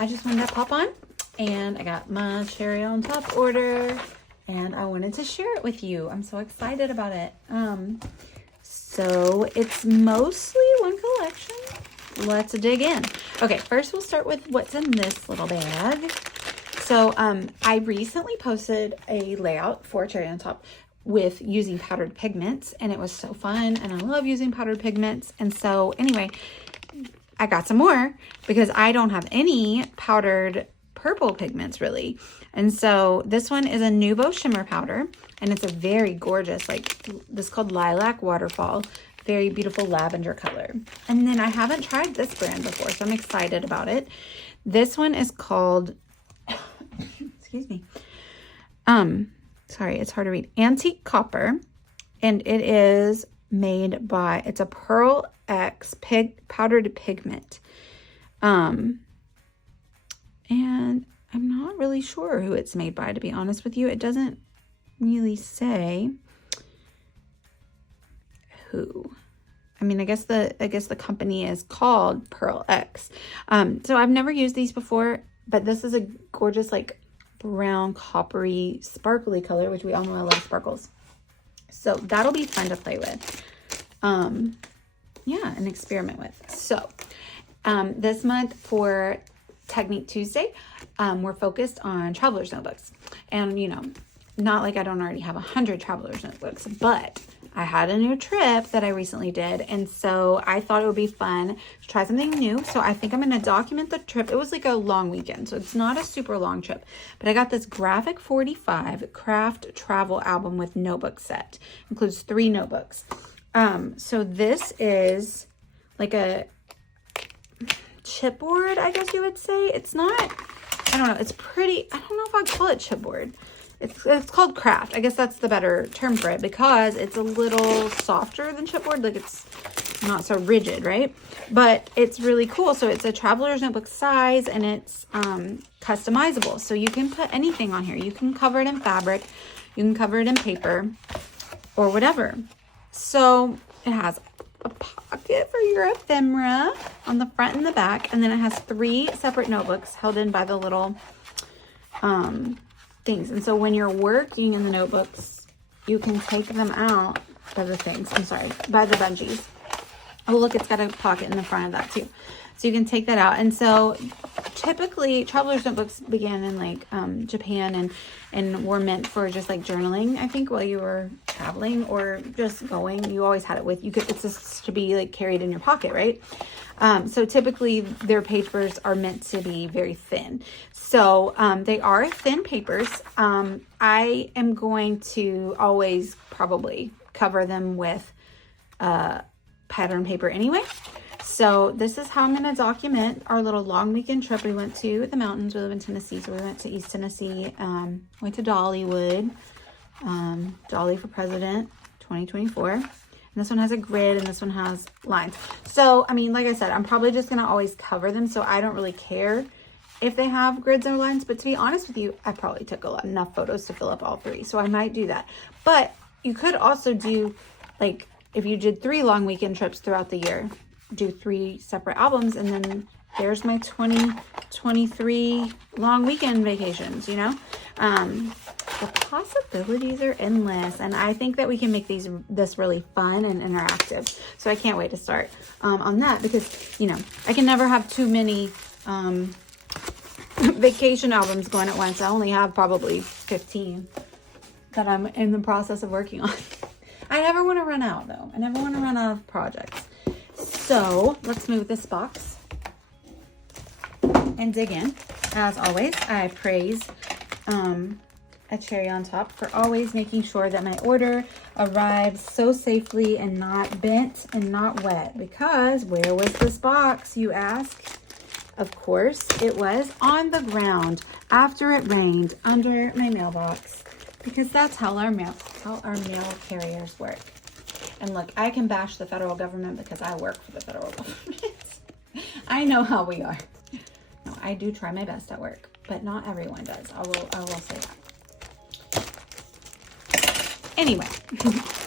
I just wanted to pop on, and I got my cherry on top order, and I wanted to share it with you. I'm so excited about it. So it's mostly one collection. Let's dig in. Okay, first we'll start with what's in this little bag. So I recently posted a layout for cherry on top with using powdered pigments, and it was so fun, and I love using powdered pigments. And so anyway, I got some more because I don't have any powdered purple pigments really. And so this one is a Nuvo shimmer powder, and it's a very gorgeous, like this is called Lilac Waterfall. Very beautiful lavender color. And then I haven't tried this brand before, so I'm excited about it. This one is called, excuse me. Sorry, it's hard to read. Antique Copper. And it is made by, it's a Pearl X powdered pigment. And I'm not really sure who it's made by, to be honest with you. It doesn't really say who. I mean, I guess the company is called Pearl X. So I've never used these before, but this is a gorgeous, like brown, coppery, sparkly color, which we all know I love sparkles. So that'll be fun to play with. Yeah, and experiment with. So this month for Technique Tuesday, we're focused on traveler's notebooks. And, you know, not like I don't already have 100 traveler's notebooks, but I had a new trip that I recently did, and so I thought it would be fun to try something new. So I think I'm going to document the trip. It was like a long weekend, so it's not a super long trip, but I got this Graphic 45 craft travel album with notebook set. Includes 3 notebooks. So this is like a chipboard, I guess you would say. It's not, I don't know, it's pretty, I don't know if I'd call it chipboard. It's called craft. I guess that's the better term for it because it's a little softer than chipboard. Like it's not so rigid, right? But it's really cool. So it's a traveler's notebook size, and it's customizable. So you can put anything on here. You can cover it in fabric. You can cover it in paper or whatever. So it has a pocket for your ephemera on the front and the back. And then it has 3 separate notebooks held in by the little things. And so when you're working in the notebooks, you can take them out by the things. I'm sorry, by the bungees. Oh, look, it's got a pocket in the front of that too. So you can take that out. And so typically traveler's notebooks began in like Japan and were meant for just like journaling, I think, while you were traveling or just going. You always had it with you. It's just to be like carried in your pocket, right? So typically their papers are meant to be very thin. So they are thin papers. I am going to always probably cover them with pattern paper anyway. So this is how I'm going to document our little long weekend trip. We went to the mountains. We live in Tennessee, so we went to East Tennessee. Went to Dollywood, Dolly for President 2024. And this one has a grid, and this one has lines. So, I mean, like I said, I'm probably just going to always cover them, so I don't really care if they have grids or lines. But to be honest with you, I probably took enough photos to fill up all 3, so I might do that. But you could also do, like, if you did 3 long weekend trips throughout the year, do 3 separate albums, and then there's my 2023 long weekend vacations, you know? The possibilities are endless, and I think that we can make this really fun and interactive. So I can't wait to start on that because, you know, I can never have too many vacation albums going at once. I only have probably 15 that I'm in the process of working on. I never want to run out, though. I never want to run out of projects. So let's move this box and dig in. As always, I praise a cherry on top for always making sure that my order arrives so safely and not bent and not wet. Because where was this box, you ask? Of course, it was on the ground after it rained under my mailbox. Because that's how our mail carriers work. And look, I can bash the federal government because I work for the federal government. I know how we are. No, I do try my best at work, but not everyone does. I will say that. Anyway,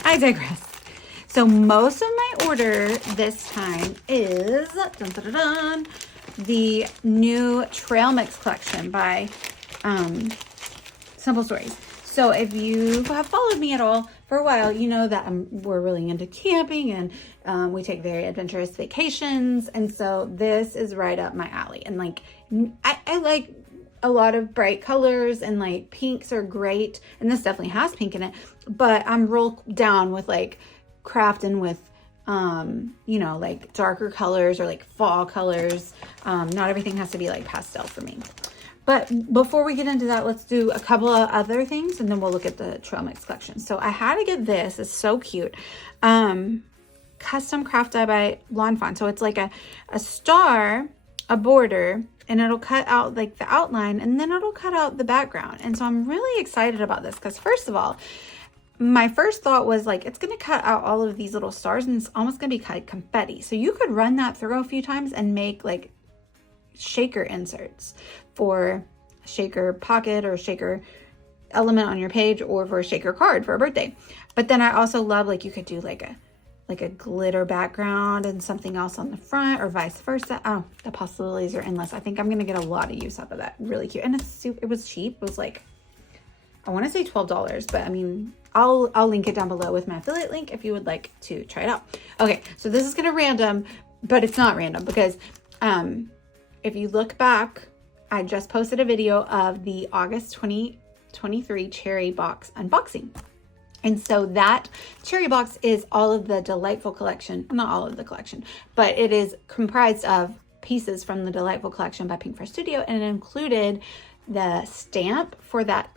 I digress. So most of my order this time is the new Trail Mix collection by Simple Stories. So if you have followed me at all for a while, you know that we're really into camping, and we take very adventurous vacations. And so this is right up my alley. And like, I like a lot of bright colors, and like pinks are great. And this definitely has pink in it, but I'm real down with like crafting with, you know, like darker colors or like fall colors. Not everything has to be like pastel for me. But before we get into that, let's do a couple of other things, and then we'll look at the Trail Mix collection. So I had to get this. It's so cute. Custom craft die by Lawn Fawn. So it's like a star, a border, and it'll cut out like the outline, and then it'll cut out the background. And so I'm really excited about this because, first of all, my first thought was like, it's going to cut out all of these little stars, and it's almost going to be like confetti. So you could run that through a few times and make like shaker inserts for a shaker pocket or shaker element on your page, or for a shaker card for a birthday. But then I also love, like, you could do like a glitter background and something else on the front, or vice versa. Oh, the possibilities are endless. I think I'm gonna get a lot of use out of that. Really cute. And it was cheap. It was like, I want to say $12, but I mean, I'll link it down below with my affiliate link if you would like to try it out. Okay, so this is gonna random, but it's not random because if you look back, I just posted a video of the August 2023 cherry box unboxing. And so that cherry box is all of the Delightful collection, not all of the collection, but it is comprised of pieces from the Delightful collection by Pink Fresh Studio, and it included the stamp for that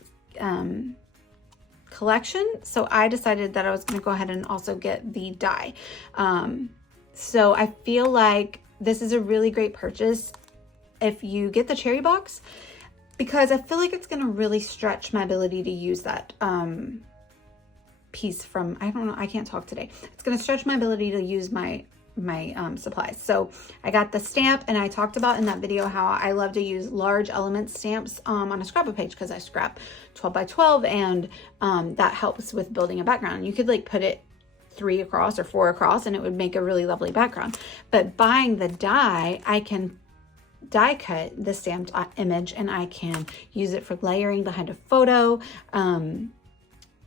collection. So I decided that I was going to go ahead and also get the die. So I feel like this is a really great purchase if you get the cherry box, because I feel like it's going to really stretch my ability to use that piece from, I don't know, I can't talk today. It's going to stretch my ability to use my supplies. So I got the stamp, and I talked about in that video how I love to use large element stamps on a scrapbook page, because I scrap 12 by 12, and that helps with building a background. You could like put it 3 across or 4 across, and it would make a really lovely background. But buying the die, I can die cut the stamped image, and I can use it for layering behind a photo,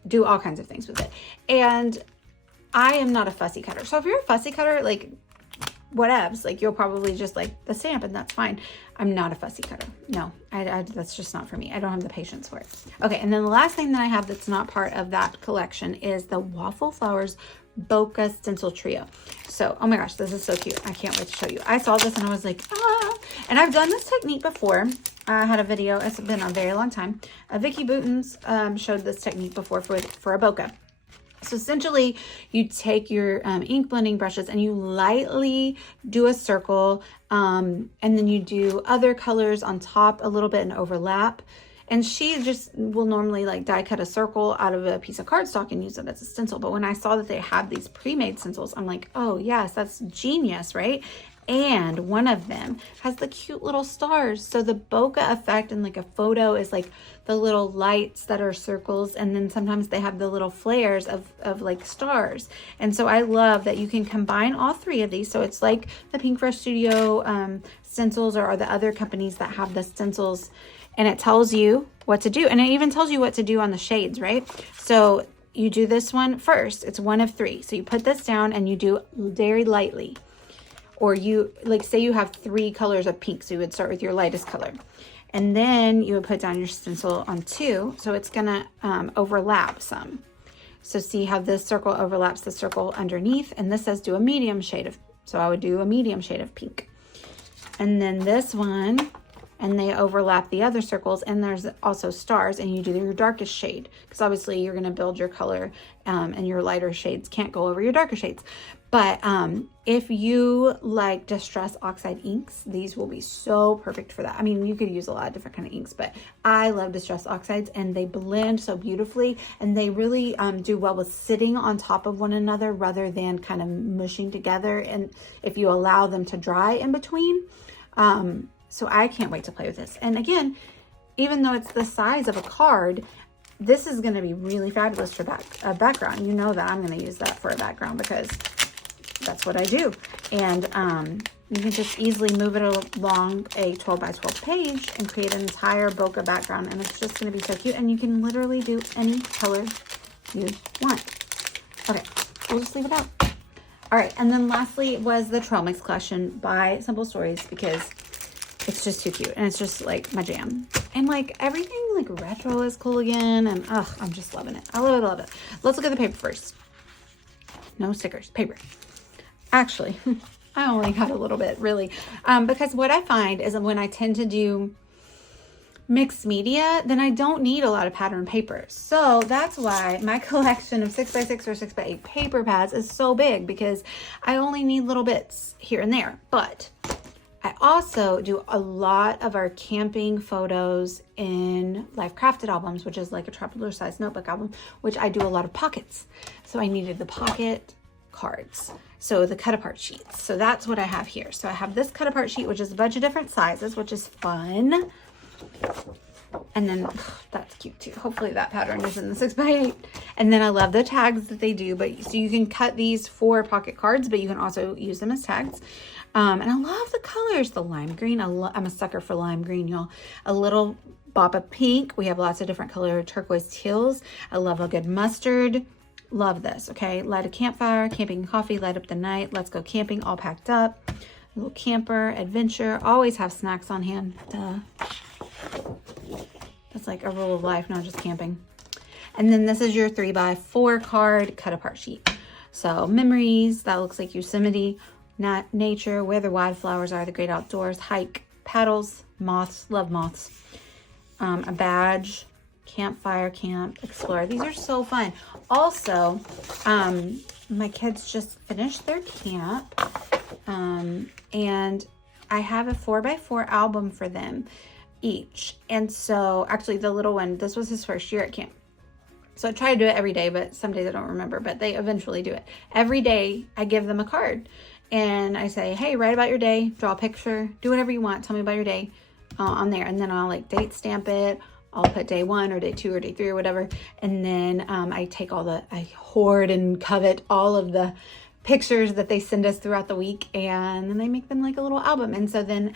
do all kinds of things with it. And I am not a fussy cutter. So if you're a fussy cutter, like whatevs, like you'll probably just like the stamp, and that's fine. I'm not a fussy cutter. No, that's just not for me. I don't have the patience for it. Okay, and then the last thing that I have that's not part of that collection is the Waffle Flowers Bokeh Stencil Trio. So, oh my gosh, this is so cute. I can't wait to show you. I saw this and I was like, ah. And I've done this technique before. I had a video, it's been a very long time. Vicky Bootons showed this technique before for a bokeh. So essentially, you take your ink blending brushes and you lightly do a circle, and then you do other colors on top a little bit and overlap. And she just will normally like die cut a circle out of a piece of cardstock and use it as a stencil. But when I saw that they had these pre-made stencils, I'm like, oh yes, that's genius, right? And one of them has the cute little stars. So the bokeh effect in like a photo is like the little lights that are circles, and then sometimes they have the little flares of like stars. And so I love that you can combine all three of these. So it's like the Pink Fresh Studio stencils, or the other companies that have the stencils, and it tells you what to do. And it even tells you what to do on the shades, right? So you do this one first. It's one of 3. So you put this down and you do very lightly. Or you, like, say you have 3 colors of pink, so you would start with your lightest color. And then you would put down your stencil on 2, so it's gonna overlap some. So see how this circle overlaps the circle underneath, and this says do a medium shade of, so I would do a medium shade of pink. And then this one, and they overlap the other circles, and there's also stars, and you do your darkest shade, because obviously you're gonna build your color, and your lighter shades can't go over your darker shades. But if you like Distress Oxide inks, these will be so perfect for that. I mean, you could use a lot of different kind of inks, but I love Distress Oxides, and they blend so beautifully, and they really do well with sitting on top of one another rather than kind of mushing together, and if you allow them to dry in between. So I can't wait to play with this. And again, even though it's the size of a card, this is going to be really fabulous for background. You know that I'm going to use that for a background, because that's what I do. And you can just easily move it along a 12 by 12 page and create an entire bokeh background. And it's just going to be so cute. And you can literally do any color you want. Okay, we'll just leave it out. All right, and then lastly was the Trail Mix collection by Simple Stories, because it's just too cute. And it's just like my jam. And like everything like retro is cool again. And I'm just loving it. I love it, love it. Let's look at the paper first. No stickers, paper. Actually, I only got a little bit, really. Because what I find is that when I tend to do mixed media, then I don't need a lot of pattern paper. So that's why my collection of 6x6 or 6x8 paper pads is so big, because I only need little bits here and there. But I also do a lot of our camping photos in Life Crafted albums, which is like a traveler size notebook album, which I do a lot of pockets. So I needed the pocket cards. So the cut apart sheets. So that's what I have here. So I have this cut apart sheet, which is a bunch of different sizes, which is fun. And then that's cute too. Hopefully that pattern is in the 6x8. And then I love the tags that they do, but so you can cut these for pocket cards, but you can also use them as tags. And I love the colors, the lime green. I'm a sucker for lime green, y'all. A little bop of pink. We have lots of different color turquoise teals. I love a good mustard. Love this. Okay, light a campfire, camping coffee, light up the night. Let's go camping, all packed up. A little camper, adventure. Always have snacks on hand. Duh. That's like a rule of life, not just camping. And then this is your 3x4 card cut apart sheet. So memories, that looks like Yosemite, not nature, where the wildflowers are, the great outdoors, hike, paddles, moths, love moths, a badge, campfire, camp, explore. These are so fun. Also, my kids just finished their camp, and I have a 4x4 album for them each. And so actually the little one, this was his first year at camp. So I try to do it every day, but some days I don't remember, but they eventually do it. Every day I give them a card and I say, hey, write about your day, draw a picture, do whatever you want. Tell me about your day on there. And then I'll like date stamp it. I'll put day 1 or day 2 or day 3 or whatever. And then I take I hoard and covet all of the pictures that they send us throughout the week, and then I make them like a little album. And so then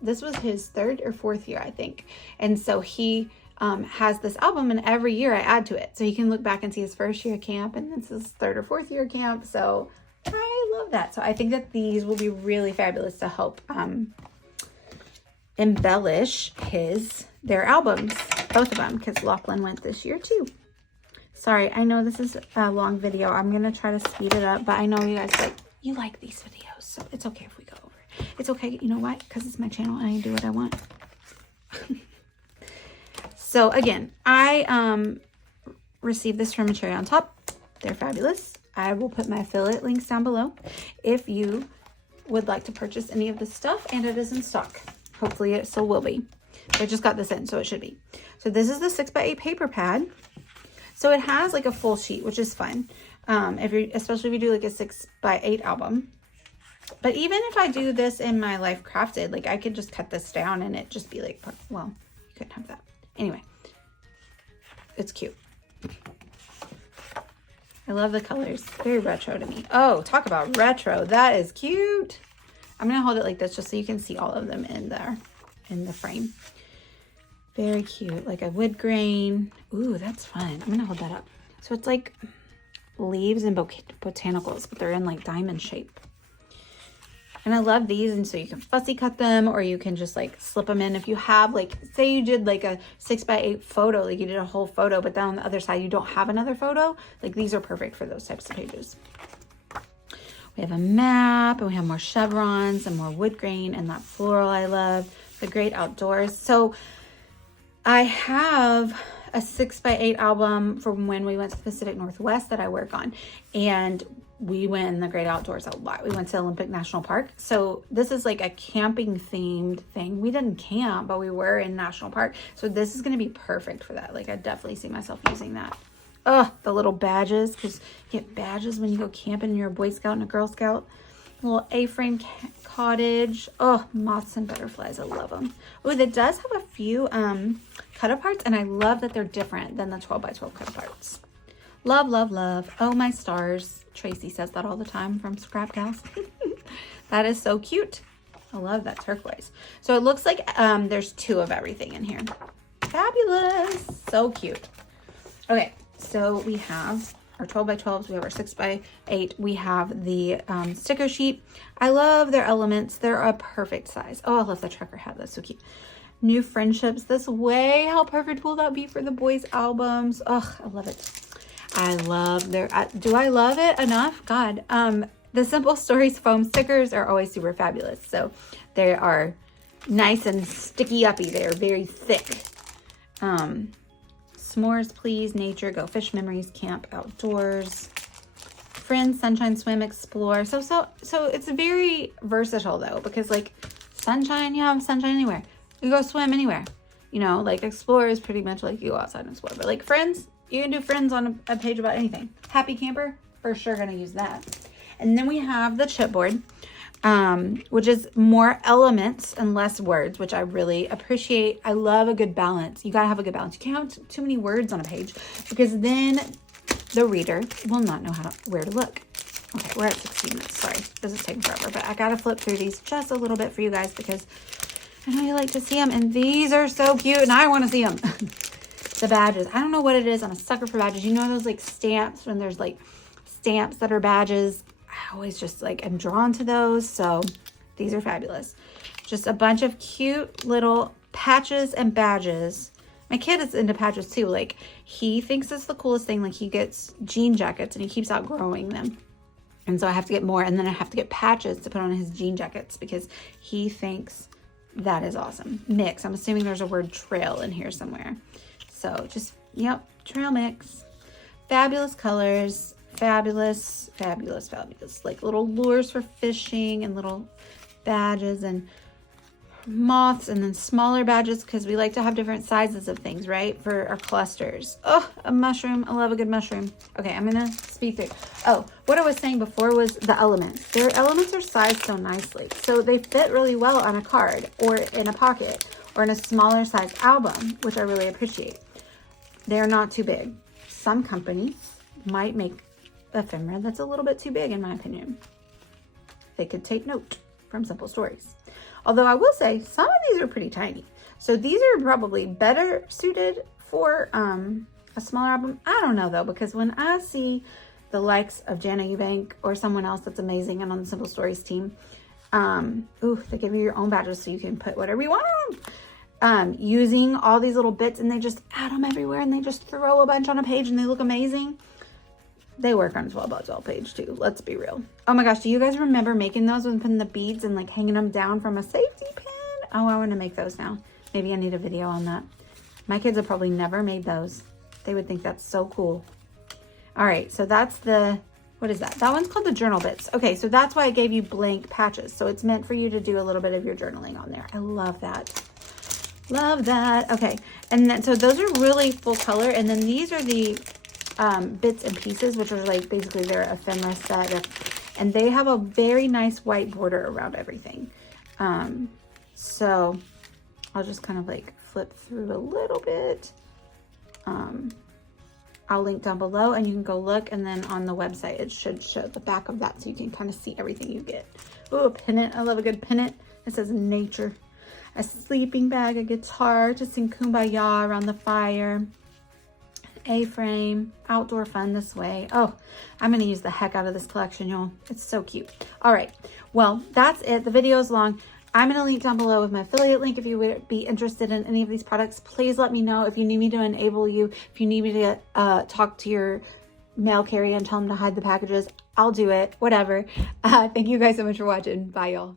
this was his 3rd or 4th year, I think. And so he has this album, and every year I add to it. So he can look back and see his first year of camp, and this is 3rd or 4th year of camp. So I love that. So I think that these will be really fabulous to help embellish their albums, both of them, because Lachlan went this year too. Sorry, I know this is a long video. I'm going to try to speed it up, but I know you guys like these videos, so it's okay if we go over. It's okay, you know why? Because it's my channel and I do what I want. So again, I received this from a Cherry on Top. They're fabulous. I will put my affiliate links down below if you would like to purchase any of this stuff, and it is in stock. Hopefully it still will be. I just got this in, so it should be. So this is the 6x8 paper pad. So it has like a full sheet, which is fun. Especially if you do like a 6x8 album. But even if I do this in my Life Crafted, like I could just cut this down and it just be like, well, you couldn't have that. Anyway, it's cute. I love the colors. Very retro to me. Oh, talk about retro. That is cute. I'm going to hold it like this just so you can see all of them in there, in the frame. Very cute, like a wood grain. Ooh, that's fun. I'm gonna hold that up. So it's like leaves and botanicals, but they're in like diamond shape. And I love these, and so you can fussy cut them, or you can just like slip them in. If you have like, say you did like a 6x8 photo, like you did a whole photo, but then on the other side you don't have another photo, like these are perfect for those types of pages. We have a map, and we have more chevrons and more wood grain, and that floral I love. The great outdoors. So I have a 6x8 album from when we went to the Pacific Northwest that I work on, and we went in the great outdoors a lot. We went to Olympic National Park. So this is like a camping themed thing. We didn't camp, but we were in National Park. So this is going to be perfect for that. Like I definitely see myself using that. Oh, the little badges, because you get badges when you go camping and you're a Boy Scout and a Girl Scout. Little A-frame cottage. Oh, moths and butterflies. I love them. Oh, it does have a few cut aparts, and I love that they're different than the 12x12 cut aparts. Love, love, love. Oh, my stars. Tracy says that all the time from Scrap Gals. That is so cute. I love that turquoise. So it looks like there's 2 of everything in here. Fabulous. So cute. Okay, so we have our 12 by 12s. We have our 6 by 8. We have the sticker sheet. I love their elements. They're a perfect size. Oh, I love the trucker hat. That's so cute. New friendships this way. How perfect will that be for the boys' albums? Oh, I love it. I love their, do I love it enough? God, the Simple Stories foam stickers are always super fabulous. So they are nice and sticky uppy. They are very thick. S'mores, please, nature, go fish memories, camp, outdoors, friends, sunshine, swim, explore. So it's very versatile though, because like sunshine, you have sunshine anywhere. You go swim anywhere. You know, like explore is pretty much like you go outside and explore. But like friends, you can do friends on a page about anything. Happy camper, for sure gonna use that. And then we have the chipboard, which is more elements and less words, which I really appreciate. I love a good balance. You gotta have a good balance. You can't have too many words on a page because then the reader will not know where to look. Okay, we're at 16 minutes. Sorry, this is taking forever, but I gotta flip through these just a little bit for you guys because I know you like to see them, and these are so cute, and I want to see them. The badges. I don't know what it is. I'm a sucker for badges. You know those like stamps when there's like stamps that are badges? I always just like am drawn to those. So these are fabulous. Just a bunch of cute little patches and badges. My kid is into patches too. Like he thinks it's the coolest thing. Like he gets jean jackets and he keeps outgrowing them. And so I have to get more, and then I have to get patches to put on his jean jackets because he thinks that is awesome. Mix. I'm assuming there's a word trail in here somewhere. So just, yep, trail mix. Fabulous colors. Fabulous, fabulous, fabulous. Like little lures for fishing and little badges and moths, and then smaller badges because we like to have different sizes of things, right? For our clusters. Oh, a mushroom. I love a good mushroom. Okay, I'm going to speed through. Oh, what I was saying before was the elements. Their elements are sized so nicely. So they fit really well on a card or in a pocket or in a smaller size album, which I really appreciate. They're not too big. Some companies might make ephemera that's a little bit too big, in my opinion. They could take note from Simple Stories. Although I will say some of these are pretty tiny. So these are probably better suited for a smaller album. I don't know though, because when I see the likes of Jana Eubank or someone else that's amazing and on the Simple Stories team, they give you your own badges so you can put whatever you want on them. Using all these little bits, and they just add them everywhere and they just throw a bunch on a page and they look amazing. They work on a 12 by 12 page too. Let's be real. Oh my gosh, do you guys remember making those and putting the beads and like hanging them down from a safety pin? Oh, I want to make those now. Maybe I need a video on that. My kids have probably never made those. They would think that's so cool. All right, so that's the, what is that? That one's called the journal bits. Okay, so that's why I gave you blank patches. So it's meant for you to do a little bit of your journaling on there. I love that. Love that. Okay, and then so those are really full color, and then these are the bits and pieces, which are like basically their ephemera set, and they have a very nice white border around everything. So I'll just kind of like flip through a little bit. I'll link down below and you can go look, and then on the website it should show the back of that so you can kind of see everything you get. Oh, a pennant. I love a good pennant. It says nature. A sleeping bag, a guitar to sing Kumbaya around the fire. A-frame, outdoor fun this way. Oh, I'm going to use the heck out of this collection, y'all. It's so cute. All right. Well, that's it. The video is long. I'm going to link down below with my affiliate link. If you would be interested in any of these products, please let me know. If you need me to enable you, if you need me to talk to your mail carrier and tell them to hide the packages, I'll do it. Whatever. Thank you guys so much for watching. Bye, y'all.